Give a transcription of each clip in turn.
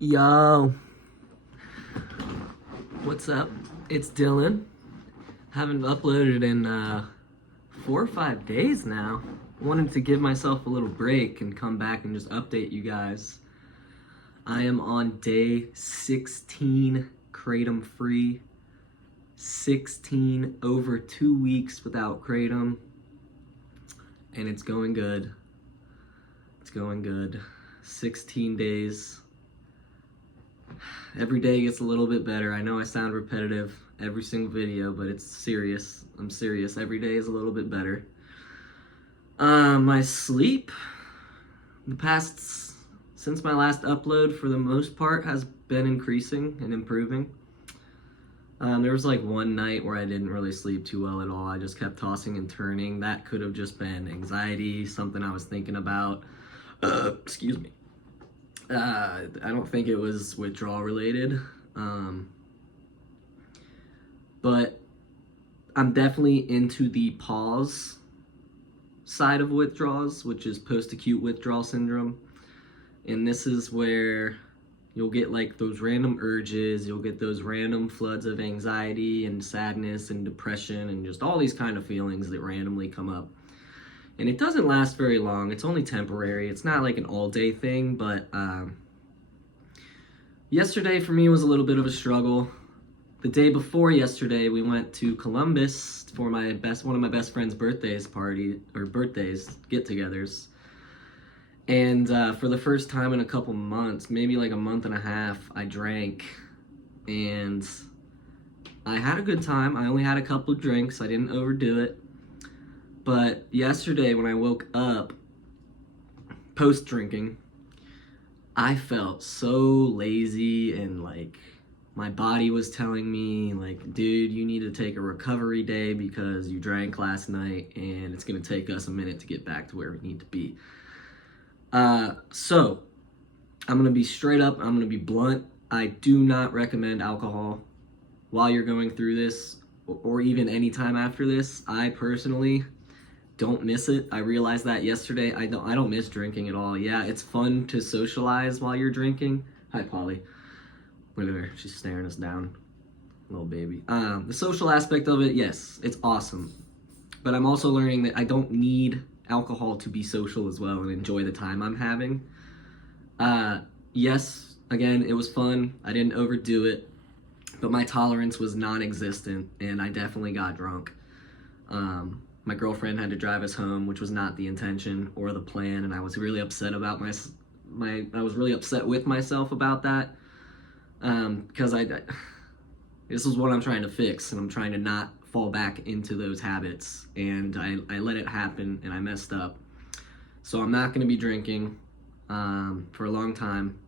Yo, what's up? It's Dylan. Haven't uploaded in 4 or 5 days now. Wanted to give myself a little break and come back and just update you guys. I am on day 16 Kratom free. 16 over 2 weeks without Kratom. And it's going good. It's going good. 16 days. Every day gets a little bit better. I know I sound repetitive every single video, but it's serious. I'm serious. Every day is a little bit better. My sleep, since my last upload, for the most part, has been increasing and improving. There was like one night where I didn't really sleep too well at all. I just kept tossing and turning. That could have just been anxiety, something I was thinking about. Excuse me. I don't think it was withdrawal related, but I'm definitely into the pause side of withdrawals, which is post-acute withdrawal syndrome. And this is where you'll get like those random urges, you'll get those random floods of anxiety and sadness and depression and just all these kind of feelings that randomly come up. And it doesn't last very long. It's only temporary. It's not like an all-day thing, but yesterday for me was a little bit of a struggle. The day before yesterday, we went to Columbus for one of my best friend's birthdays, get-togethers. And for the first time in a couple months, maybe like a month and a half, I drank. And I had a good time. I only had a couple of drinks. I didn't overdo it. But yesterday when I woke up, post-drinking, I felt so lazy and like my body was telling me like, dude, you need to take a recovery day because you drank last night and it's gonna take us a minute to get back to where we need to be. So I'm gonna be straight up, I'm gonna be blunt. I do not recommend alcohol while you're going through this or even any time after this. I personally don't miss it. I realized that yesterday. I don't miss drinking at all. Yeah, it's fun to socialize while you're drinking. Hi, Polly. Look at her. She's staring us down. Little baby. The social aspect of it, yes, it's awesome. But I'm also learning that I don't need alcohol to be social as well and enjoy the time I'm having. Yes, again, it was fun. I didn't overdo it. But my tolerance was non-existent, and I definitely got drunk. My girlfriend had to drive us home, which was not the intention or the plan, and I was really upset about I was really upset with myself about that, because this is what I'm trying to fix, and I'm trying to not fall back into those habits, and I let it happen, and I messed up. So I'm not going to be drinking for a long time.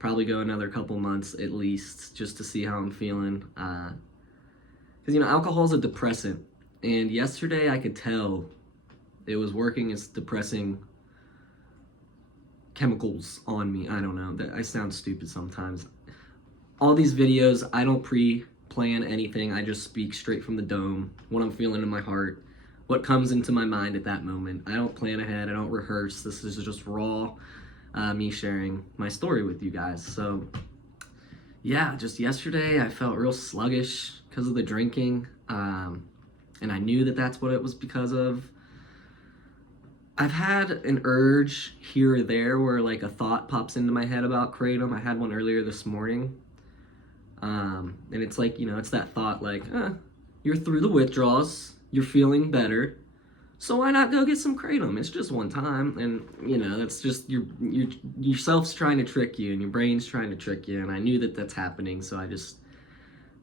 Probably go another couple months at least, just to see how I'm feeling. Because, alcohol's a depressant. And yesterday I could tell it was working as depressing chemicals on me. I don't know. I sound stupid sometimes. All these videos, I don't pre-plan anything. I just speak straight from the dome, what I'm feeling in my heart, what comes into my mind at that moment. I don't plan ahead. I don't rehearse. This is just raw me sharing my story with you guys. So yeah, just yesterday I felt real sluggish because of the drinking. And I knew that that's what it was because of. I've had an urge here or there where like a thought pops into my head about Kratom. I had one earlier this morning. And it's like, it's that thought like, you're through the withdrawals, you're feeling better, so why not go get some Kratom? It's just one time. And, that's just yourself's trying to trick you and your brain's trying to trick you. And I knew that that's happening, so I just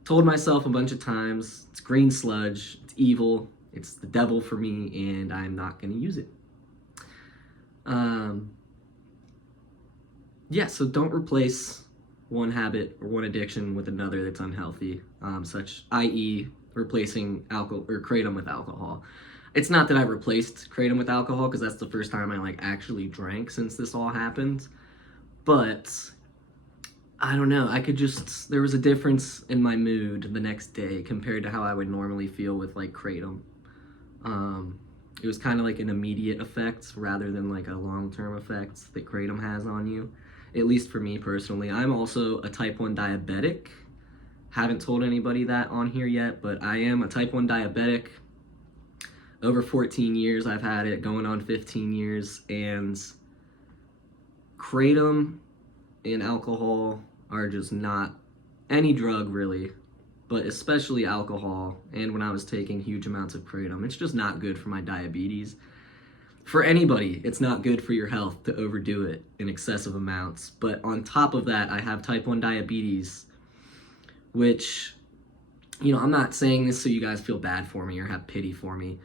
told myself a bunch of times, it's green sludge, it's evil, it's the devil for me, and I'm not going to use it. Yeah, so don't replace one habit or one addiction with another that's unhealthy, i.e. replacing alcohol or Kratom with alcohol. It's not that I replaced Kratom with alcohol, because that's the first time I actually drank since this all happened, but I don't know, there was a difference in my mood the next day compared to how I would normally feel with Kratom. It was kind of like an immediate effect rather than like a long-term effect that Kratom has on you. at least for me personally. I'm also a type 1 diabetic. Haven't told anybody that on here yet, but I am a type 1 diabetic. Over 14 years I've had it, going on 15 years, and Kratom and alcohol are just not, any drug really, but especially alcohol, and when I was taking huge amounts of Kratom, it's just not good for my diabetes. For anybody, it's not good for your health to overdo it in excessive amounts. But on top of that, I have type 1 diabetes, which, you know, I'm not saying this so you guys feel bad for me or have pity for me,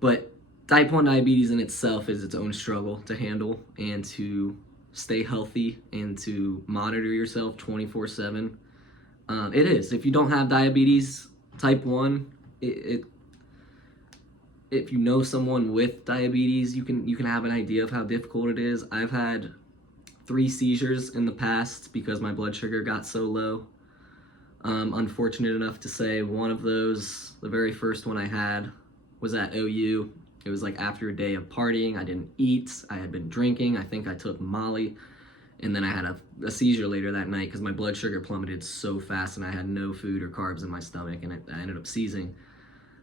but type 1 diabetes in itself is its own struggle to handle and to stay healthy and to monitor yourself 24/7. It is. If you don't have diabetes type 1, if you know someone with diabetes, you can have an idea of how difficult it is. I've had 3 seizures in the past because my blood sugar got so low. Unfortunate enough to say one of those, the very first one I had, was at OU. It was like after a day of partying. I didn't eat. I had been drinking. I think I took Molly. And then I had a seizure later that night because my blood sugar plummeted so fast and I had no food or carbs in my stomach, and I ended up seizing.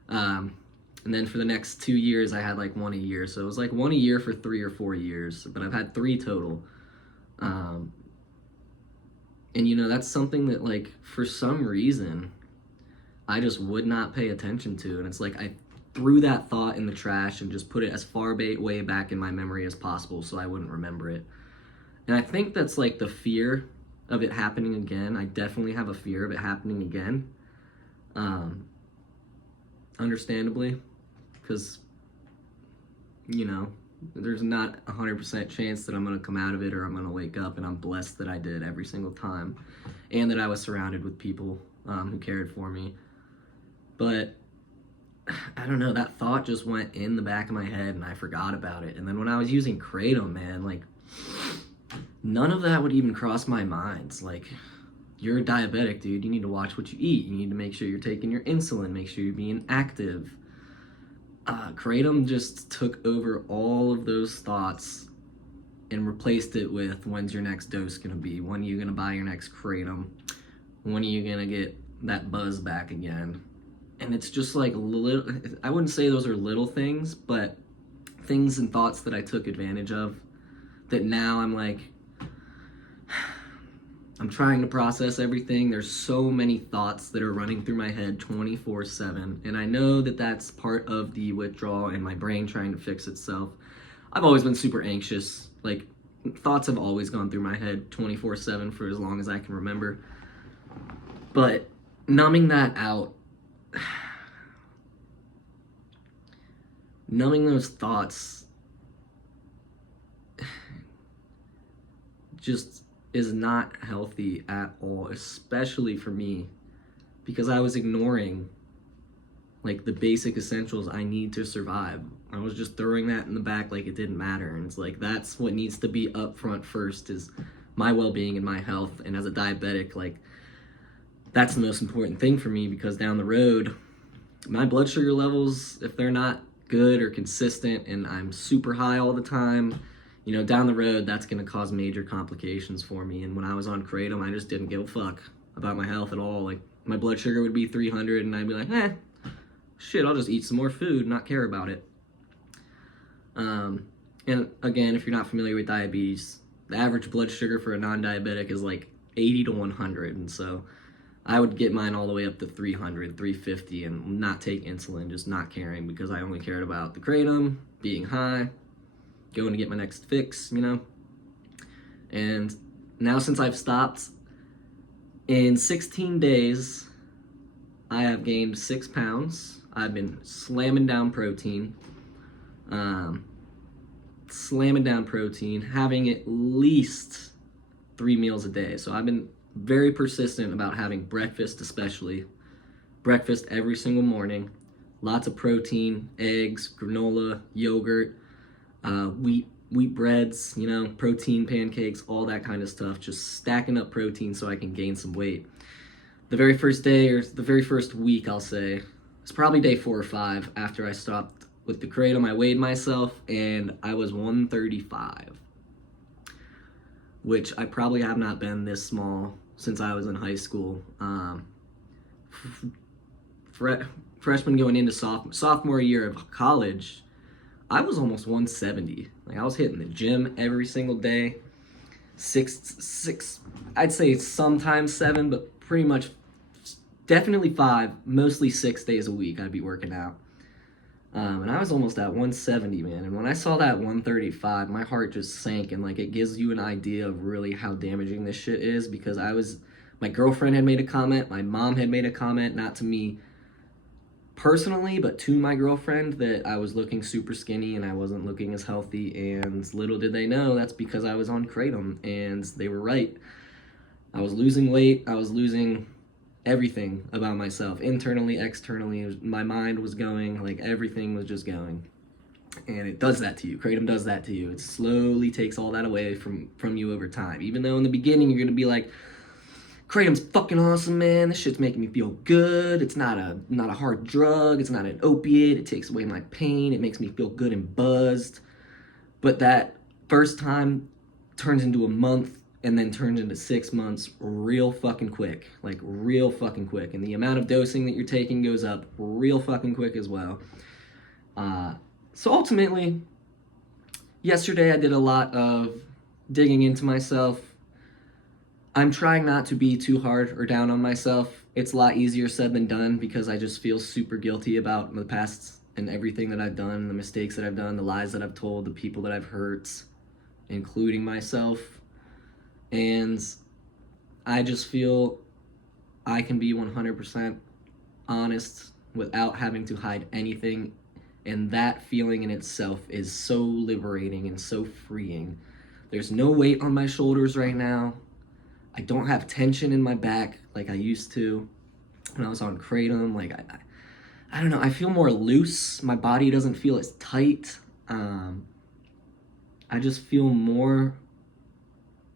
And then for the next 2 years, I had like 1 a year. So it was like 1 a year for 3 or 4 years, but I've had 3 total. And you know, that's something that, like, for some reason, I just would not pay attention to. And it's like I threw that thought in the trash and just put it as far way back in my memory as possible so I wouldn't remember it. And I think that's like the fear of it happening again. I definitely have a fear of it happening again. Understandably, because, you know, there's not 100% chance that I'm going to come out of it or I'm going to wake up, and I'm blessed that I did every single time and that I was surrounded with people who cared for me. But I don't know, that thought just went in the back of my head and I forgot about it. And then when I was using Kratom, man, like, none of that would even cross my mind. It's like, you're a diabetic, dude. You need to watch what you eat. You need to make sure you're taking your insulin, make sure you're being active. Kratom just took over all of those thoughts and replaced it with, when's your next dose gonna be? When are you gonna buy your next Kratom? When are you gonna get that buzz back again? And it's just like little, I wouldn't say those are little things, but things and thoughts that I took advantage of that now I'm like, I'm trying to process everything. There's so many thoughts that are running through my head 24/7. And I know that that's part of the withdrawal and my brain trying to fix itself. I've always been super anxious. Like, thoughts have always gone through my head 24/7 for as long as I can remember. But numbing that out, numbing those thoughts just is not healthy at all, especially for me, because I was ignoring like the basic essentials I need to survive. I was just throwing that in the back like it didn't matter. And it's like, that's what needs to be up front first, is my well-being and my health. And as a diabetic, like, that's the most important thing for me, because down the road, my blood sugar levels, if they're not good or consistent and I'm super high all the time, you know, down the road, that's going to cause major complications for me. And when I was on Kratom, I just didn't give a fuck about my health at all. Like, my blood sugar would be 300 and I'd be like, shit, I'll just eat some more food, not care about it. And again, if you're not familiar with diabetes, the average blood sugar for a non-diabetic is like 80 to 100. And so I would get mine all the way up to 300, 350 and not take insulin, just not caring, because I only cared about the Kratom, being high, going to get my next fix, you know? And now, since I've stopped, in 16 days, I have gained 6 pounds. I've been slamming down protein, having at least 3 meals a day. So I've been very persistent about having breakfast, especially. Breakfast every single morning. Lots of protein, eggs, granola, yogurt, wheat breads, you know, protein pancakes, all that kind of stuff, just stacking up protein so I can gain some weight. The very first day, or the very first week, I'll say, it's probably day 4 or 5 after I stopped with the Kratom, I weighed myself and I was 135. which I probably have not been this small since I was in high school. Freshman going into sophomore year of college, I was almost 170. Like, I was hitting the gym every single day. Six, I'd say sometimes 7, but pretty much definitely 5, mostly 6 days a week I'd be working out. And I was almost at 170, man. And when I saw that 135, my heart just sank. And like, it gives you an idea of really how damaging this shit is, because my girlfriend had made a comment, my mom had made a comment, not to me personally, but to my girlfriend, that I was looking super skinny and I wasn't looking as healthy. And little did they know that's because I was on Kratom, and they were right. I was losing weight. I was losing everything about myself, internally, externally. My mind was going, like, everything was just going. And it does that to you. Kratom does that to you. It slowly takes all that away from you over time. Even though in the beginning you're gonna be like, Kratom's fucking awesome, man. This shit's making me feel good. It's not a hard drug. It's not an opiate. It takes away my pain. It makes me feel good and buzzed. But that first time turns into a month, and then turns into 6 months real fucking quick. Like, real fucking quick. And the amount of dosing that you're taking goes up real fucking quick as well. So ultimately, yesterday I did a lot of digging into myself. I'm trying not to be too hard or down on myself. It's a lot easier said than done, because I just feel super guilty about the past and everything that I've done, the mistakes that I've done, the lies that I've told, the people that I've hurt, including myself. And I just feel I can be 100% honest without having to hide anything. And that feeling in itself is so liberating and so freeing. There's no weight on my shoulders right now. I don't have tension in my back like I used to when I was on Kratom. Like, I don't know. I feel more loose. My body doesn't feel as tight. I just feel more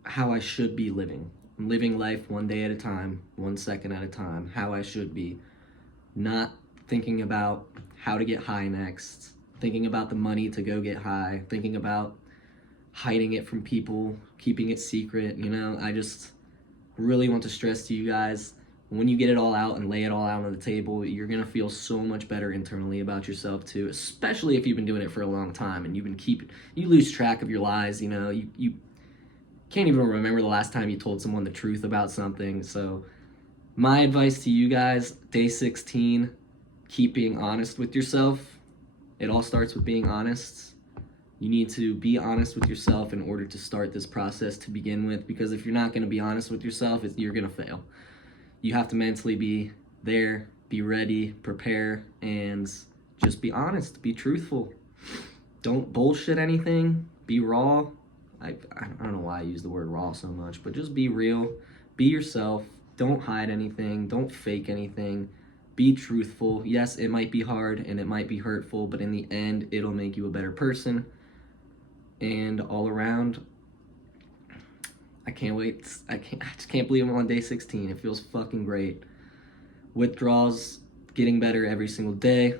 how I should be living. I'm living life one day at a time, 1 second at a time, how I should be. Not thinking about how to get high next, thinking about the money to go get high, thinking about hiding it from people, keeping it secret, you know? I just really want to stress to you guys, when you get it all out and lay it all out on the table, you're gonna feel so much better internally about yourself too, especially if you've been doing it for a long time and you lose track of your lies, you know? You can't even remember the last time you told someone the truth about something. So my advice to you guys, day 16, keep being honest with yourself. It all starts with being honest. You need to be honest with yourself in order to start this process to begin with, because if you're not going to be honest with yourself, you're going to fail. You have to mentally be there, be ready, prepare, and just be honest, be truthful. Don't bullshit anything, be raw. I don't know why I use the word raw so much, but just be real, be yourself, don't hide anything, don't fake anything, be truthful. Yes, it might be hard and it might be hurtful, but in the end, it'll make you a better person. And all around, I can't wait. I just can't believe I'm on day 16. It feels fucking great. Withdrawals getting better every single day.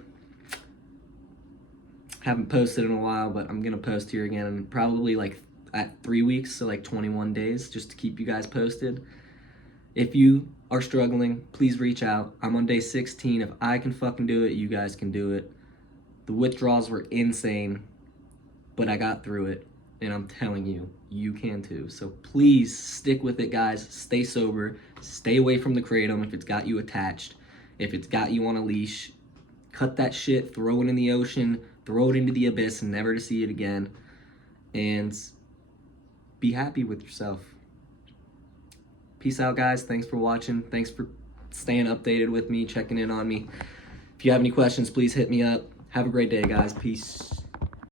Haven't posted in a while, but I'm gonna post here again probably like at 3 weeks, so like 21 days, just to keep you guys posted. If you are struggling, please reach out. I'm on day 16. If I can fucking do it, you guys can do it. The withdrawals were insane, but I got through it, and I'm telling you, you can too. So please stick with it, guys. Stay sober. Stay away from the Kratom if it's got you attached. If it's got you on a leash, cut that shit, throw it in the ocean, throw it into the abyss, never to see it again. And be happy with yourself. Peace out, guys. Thanks for watching. Thanks for staying updated with me, checking in on me. If you have any questions, please hit me up. Have a great day, guys. Peace.